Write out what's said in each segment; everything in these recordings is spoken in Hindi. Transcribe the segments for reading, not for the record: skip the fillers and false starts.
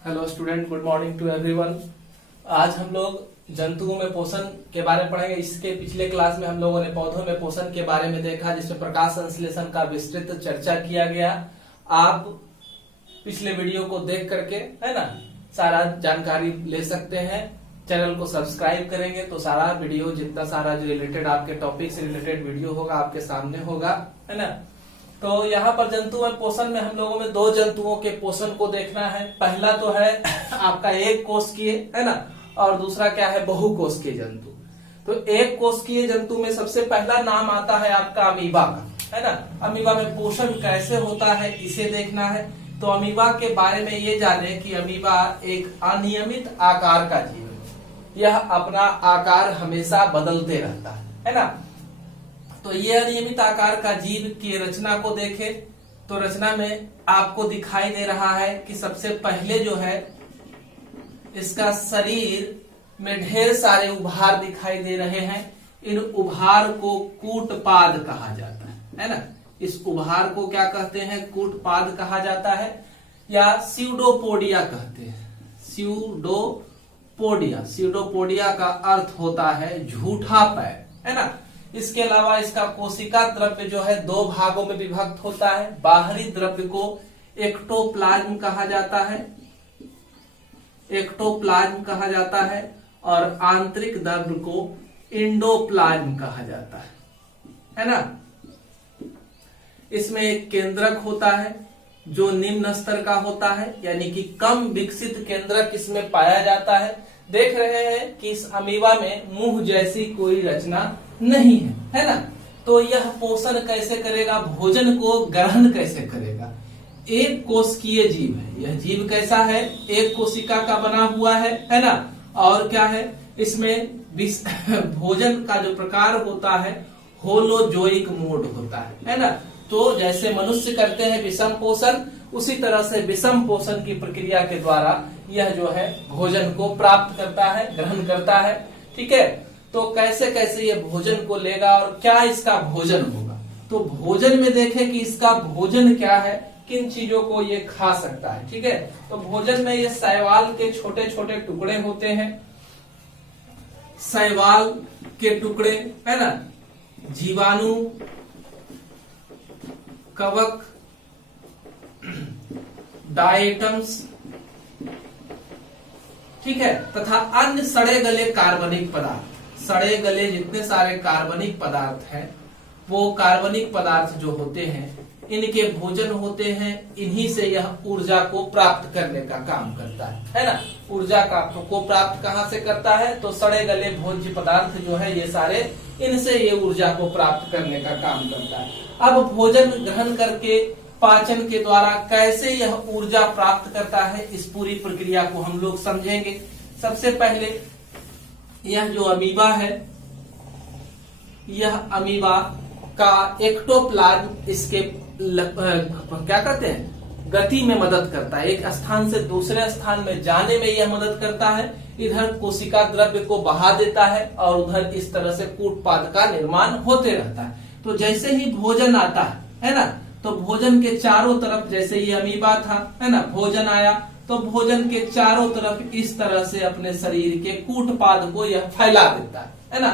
Hello student, good morning to everyone. आज हम लोग जंतुओं में पोषण के बारे में पढ़ेंगे। इसके पिछले क्लास में हम लोगों ने पौधों में पोषण के बारे में देखा, जिसमें प्रकाश संश्लेषण का विस्तृत चर्चा किया गया। आप पिछले वीडियो को देख करके है ना सारा जानकारी ले सकते हैं। चैनल को सब्सक्राइब करेंगे तो सारा वीडियो, जितना सारा जो रिलेटेड आपके टॉपिक से रिलेटेड वीडियो होगा आपके सामने होगा, है ना। तो यहाँ पर जंतु में पोषण में हम लोगों में दो जंतुओं के पोषण को देखना है। पहला तो है आपका एक कोशिकीय, है ना, और दूसरा क्या है, बहुकोशिकीय जंतु। तो एक कोशिकीय जंतु में सबसे पहला नाम आता है आपका अमीबा का, है ना। अमीबा में पोषण कैसे होता है इसे देखना है। तो अमीबा के बारे में ये जाने कि अमीबा एक अनियमित आकार का जीव है। यह अपना आकार हमेशा बदलते रहता है ना। तो ये अनियमित आकार का जीव की रचना को देखें तो रचना में आपको दिखाई दे रहा है कि सबसे पहले जो है इसका शरीर में ढेर सारे उभार दिखाई दे रहे हैं। इन उभार को कूटपाद कहा जाता है ना। इस उभार को क्या कहते हैं, कूटपाद कहा जाता है या स्यूडोपोडिया कहते हैं। स्यूडोपोडिया, स्यूडोपोडिया का अर्थ होता है झूठा पैर, है ना। इसके अलावा इसका कोशिका द्रव्य जो है दो भागों में विभक्त होता है। बाहरी द्रव्य को एक्टोप्लाज्म कहा जाता है, एक्टोप्लाज्म कहा जाता है, और आंतरिक द्रव्य को इंडोप्लाज्म कहा जाता है ना। इसमें एक केंद्रक होता है जो निम्न स्तर का होता है, यानी कि कम विकसित केंद्रक इसमें पाया जाता है। देख रहे हैं कि इस अमीबा में मुंह जैसी कोई रचना नहीं है ना। तो यह पोषण कैसे करेगा, भोजन को ग्रहण कैसे करेगा। एक कोशिकीय जीव है यह। जीव कैसा है, एक कोशिका का बना हुआ है ना। और क्या है, इसमें भोजन का जो प्रकार होता है होलोजोइक मोड होता है ना। तो जैसे मनुष्य करते हैं विषम पोषण, उसी तरह से विषम पोषण की प्रक्रिया के द्वारा यह जो है भोजन को प्राप्त करता है, ग्रहण करता है। ठीक है, तो कैसे कैसे ये भोजन को लेगा और क्या इसका भोजन होगा। तो भोजन में देखें कि इसका भोजन क्या है, किन चीजों को ये खा सकता है। ठीक है, तो भोजन में ये शैवाल के छोटे छोटे टुकड़े होते हैं, शैवाल के टुकड़े, है ना, जीवाणु, कवक, डाइटम्स, ठीक है, तथा अन्य सड़े गले कार्बनिक पदार्थ। सड़े गले जितने सारे कार्बनिक पदार्थ हैं, वो कार्बनिक पदार्थ जो होते हैं इनके भोजन होते हैं। इन्हीं से यह ऊर्जा को प्राप्त करने का काम करता है ना। ऊर्जा को प्राप्त कहाँ से करता है, तो सड़े गले भोज्य पदार्थ जो है ये सारे, इनसे ये ऊर्जा को प्राप्त करने का काम करता है। अब भोजन ग्रहण करके पाचन के द्वारा कैसे यह ऊर्जा प्राप्त करता है, इस पूरी प्रक्रिया को हम लोग समझेंगे। सबसे पहले यह जो अमीबा है, यह अमीबा का एक्टोप्लाज्म इसके क्या कहते हैं, गति में मदद करता है। एक स्थान से दूसरे स्थान में जाने में यह मदद करता है। इधर कोशिका द्रव्य को बहा देता है और उधर इस तरह से कूटपाद का निर्माण होते रहता है। तो जैसे ही भोजन आता है ना, तो भोजन के चारों तरफ, जैसे ये अमीबा था, है ना, भोजन आया तो भोजन के चारों तरफ इस तरह से अपने शरीर के कूटपाद को यह फैला देता है ना।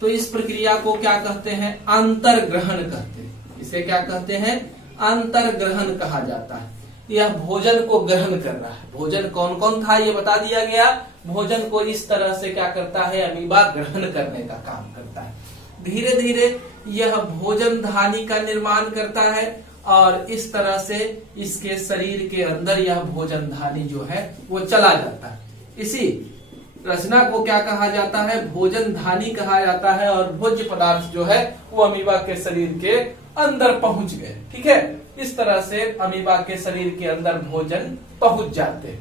तो इस प्रक्रिया को क्या कहते हैं, अंतर्ग्रहण कहते हैं। इसे क्या कहते हैं, अंतर्ग्रहण कहा जाता है। यह भोजन को ग्रहण कर रहा है। भोजन कौन कौन था ये बता दिया गया। भोजन को इस तरह से क्या करता है, अमीबा ग्रहण करने का काम करता है। धीरे धीरे यह भोजन धानी का निर्माण करता है और इस तरह से इसके शरीर के अंदर यह भोजन धानी जो है वो चला जाता है। इसी रचना को क्या कहा जाता है, भोजन धानी कहा जाता है। और भोज्य पदार्थ जो है वो अमीबा के शरीर के अंदर पहुंच गए। ठीक है, इस तरह से अमीबा के शरीर के अंदर भोजन पहुंच जाते।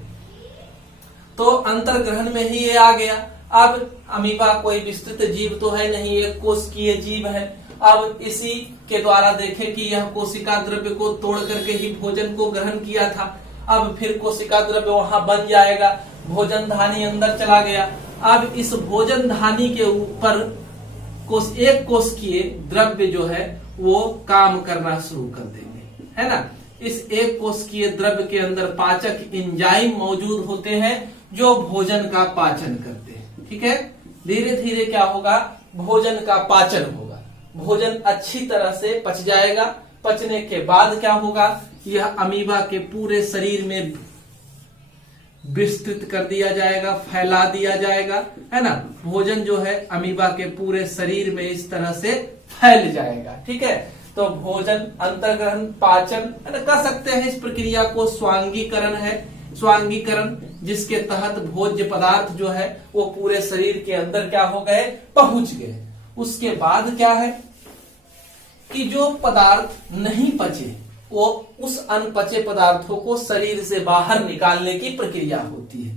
तो अंतर्ग्रहण में ही ये आ गया। अब अमीबा कोई विस्तृत जीव तो है नहीं, एक कोशिकीय जीव है। अब इसी के द्वारा देखें कि यह कोशिका द्रव्य को तोड़ करके ही भोजन को ग्रहण किया था। अब फिर कोशिका द्रव्य वहां बन जाएगा, भोजन धानी अंदर चला गया। अब इस भोजन धानी के ऊपर एक कोशिकीय द्रव्य जो है वो काम करना शुरू कर देंगे, है ना। इस एक कोशिकीय द्रव्य के अंदर पाचक एंजाइम मौजूद होते हैं जो भोजन का पाचन करते हैं। ठीक है, धीरे धीरे क्या होगा, भोजन का पाचन होगा, भोजन अच्छी तरह से पच जाएगा। पचने के बाद क्या होगा, यह अमीबा के पूरे शरीर में विस्तृत कर दिया जाएगा, फैला दिया जाएगा, है ना। भोजन जो है अमीबा के पूरे शरीर में इस तरह से फैल जाएगा। ठीक है, तो भोजन अंतर्ग्रहण पाचन है ना, कह सकते हैं इस प्रक्रिया को स्वांगीकरण है। स्वांगीकरण जिसके तहत भोज्य पदार्थ जो है वो पूरे शरीर के अंदर क्या हो गए, पहुंच गए। उसके बाद क्या है कि जो पदार्थ नहीं पचे वो उस अनपचे पदार्थों को शरीर से बाहर निकालने की प्रक्रिया होती है।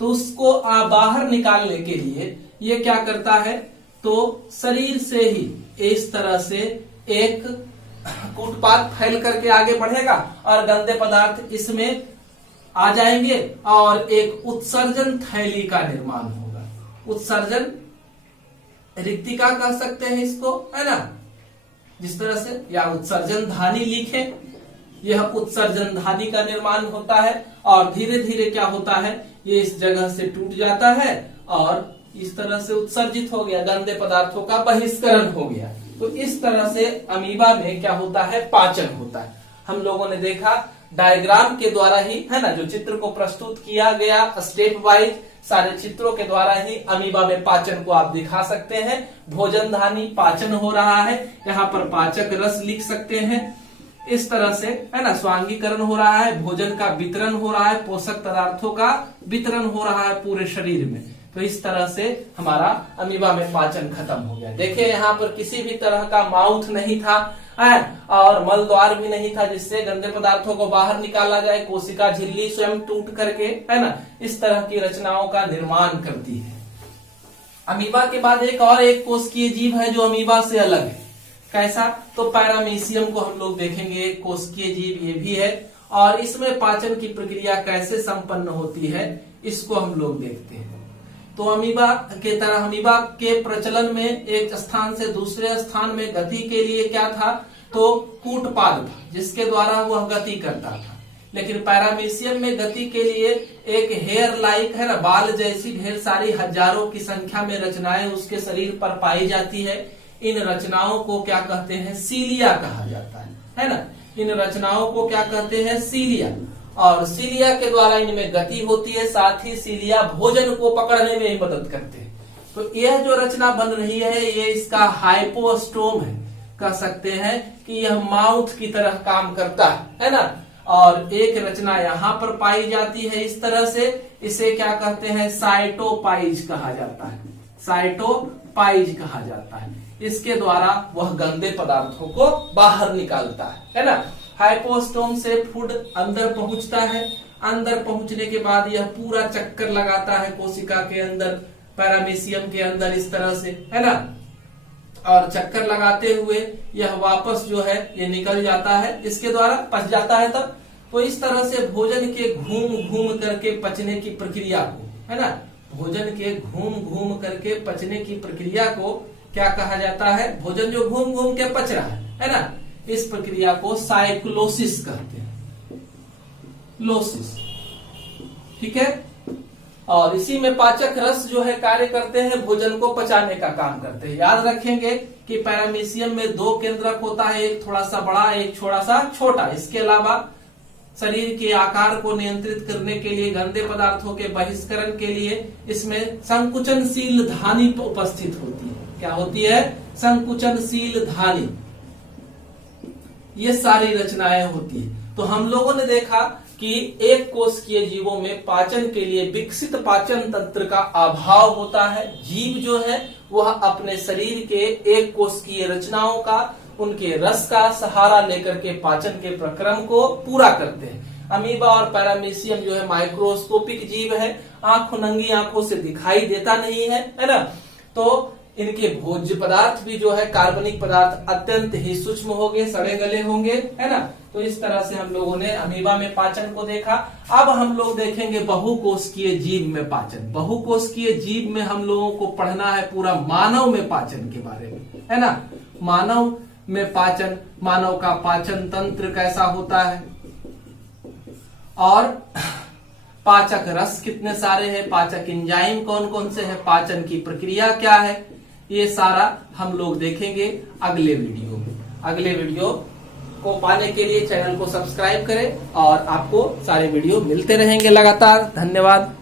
तो उसको बाहर निकालने के लिए ये क्या करता है, तो शरीर से ही इस तरह से एक कूटपाथ फैल करके आगे बढ़ेगा और गंदे पदार्थ इसमें आ जाएंगे और एक उत्सर्जन थैली का निर्माण होगा। उत्सर्जन रिक्तिका कह सकते हैं इसको, है ना, जिस तरह से, या उत्सर्जन धानी लिखे, यह उत्सर्जन धानी का निर्माण होता है और धीरे धीरे क्या होता है, ये इस जगह से टूट जाता है और इस तरह से उत्सर्जित हो गया, गंदे पदार्थों का बहिष्करण हो गया। तो इस तरह से अमीबा में क्या होता है, पाचन होता है। हम लोगों ने देखा डायग्राम के द्वारा ही, है ना, जो चित्र को प्रस्तुत किया गया स्टेप वाइज सारे चित्रों के द्वारा ही अमीबा में पाचन को आप दिखा सकते हैं। भोजन धानी पाचन हो रहा है, यहाँ पर पाचक रस लिख सकते हैं। इस तरह से, है ना, स्वांगीकरण हो रहा है, भोजन का वितरण हो रहा है, पोषक पदार्थों का वितरण हो रहा है पूरे शरीर में। तो इस तरह से हमारा अमीबा में पाचन खत्म हो गया। देखिए यहाँ पर किसी भी तरह का माउथ नहीं था और मल द्वार भी नहीं था जिससे गंदे पदार्थों को बाहर निकाला जाए। कोशिका झिल्ली स्वयं टूट करके, है ना, इस तरह की रचनाओं का निर्माण करती है। अमीबा के बाद एक कोशिकीय जीव है जो अमीबा से अलग है। कैसा, तो पैरामीशियम को हम लोग देखेंगे, एक कोशिकीय जीव ये भी है और इसमें पाचन की प्रक्रिया कैसे संपन्न होती है इसको हम लोग देखते हैं। तो अमीबा के तरह अमीबा के प्रचलन में एक स्थान से दूसरे स्थान में गति के लिए क्या था, तो कूटपाद था जिसके द्वारा वह गति करता था। लेकिन पैरामीशियम में गति के लिए एक हेयर लाइक, है ना, बाल जैसी ढेर सारी हजारों की संख्या में रचनाएं उसके शरीर पर पाई जाती है। इन रचनाओं को क्या कहते हैं, सीलिया कहा जाता है ना। इन रचनाओं को क्या कहते हैं, सीलिया। और सीलिया के द्वारा इनमें गति होती है, साथ ही सीलिया भोजन को पकड़ने में ही मदद करते हैं। तो यह जो रचना बन रही है ये इसका हाइपोस्टोम है, कह सकते हैं कि यह माउथ की तरह काम करता है ना। और एक रचना यहाँ पर पाई जाती है इस तरह से, इसे क्या कहते हैं, साइटोपाइज कहा जाता है। साइटोपाइज कहा जाता है। इसके द्वारा वह गंदे पदार्थों को बाहर निकालता है ना। हाइपोस्टोम से फूड अंदर पहुंचता है, अंदर पहुंचने के बाद यह पूरा चक्कर लगाता है कोशिका के अंदर, पैरामीशियम के अंदर इस तरह से, है ना। और चक्कर लगाते हुए यह वापस जो है ये निकल जाता है, इसके द्वारा पच जाता है तब। तो इस तरह से भोजन के घूम घूम करके पचने की प्रक्रिया को, है ना, भोजन के घूम घूम करके पचने की प्रक्रिया को क्या कहा जाता है, भोजन जो घूम घूम के पच रहा है ना, इस प्रक्रिया को साइक्लोसिस कहते हैं। लोसिस, ठीक है। और इसी में पाचक रस जो है कार्य करते हैं, भोजन को पचाने का काम करते हैं। याद रखेंगे कि पैरामीशियम में दो केंद्रक होता है, एक थोड़ा सा बड़ा, एक थोड़ा सा छोटा। इसके अलावा शरीर के आकार को नियंत्रित करने के लिए, गंदे पदार्थों के बहिष्करण के लिए इसमें संकुचनशील धानी उपस्थित होती है। क्या होती है, संकुचनशील धानी। ये सारी रचनाएं होती है। तो हम लोगों ने देखा कि एक कोशिकीय जीवों में पाचन के लिए विकसित पाचन तंत्र का अभाव होता है। जीव जो है वह अपने शरीर के एक कोशिकीय रचनाओं का, उनके रस का सहारा लेकर के पाचन के प्रक्रम को पूरा करते हैं। अमीबा और पैरामीशियम जो है माइक्रोस्कोपिक जीव है, नंगी आंखों से दिखाई देता नहीं है ना। तो इनके भोज्य पदार्थ भी जो है कार्बनिक पदार्थ अत्यंत ही सूक्ष्म होंगे, सड़े गले होंगे, है ना। तो इस तरह से हम लोगों ने अमीबा में पाचन को देखा। अब हम लोग देखेंगे बहुकोशिकीय जीव में पाचन। बहुकोशिकीय जीव में हम लोगों को पढ़ना है पूरा मानव में पाचन के बारे में, है ना। मानव में पाचन, मानव का पाचन तंत्र कैसा होता है, और पाचक रस कितने सारे हैं, पाचक एंजाइम कौन कौन से हैं, पाचन की प्रक्रिया क्या है, ये सारा हम लोग देखेंगे अगले वीडियो में। अगले वीडियो को पाने के लिए चैनल को सब्सक्राइब करें और आपको सारे वीडियो मिलते रहेंगे लगातार। धन्यवाद।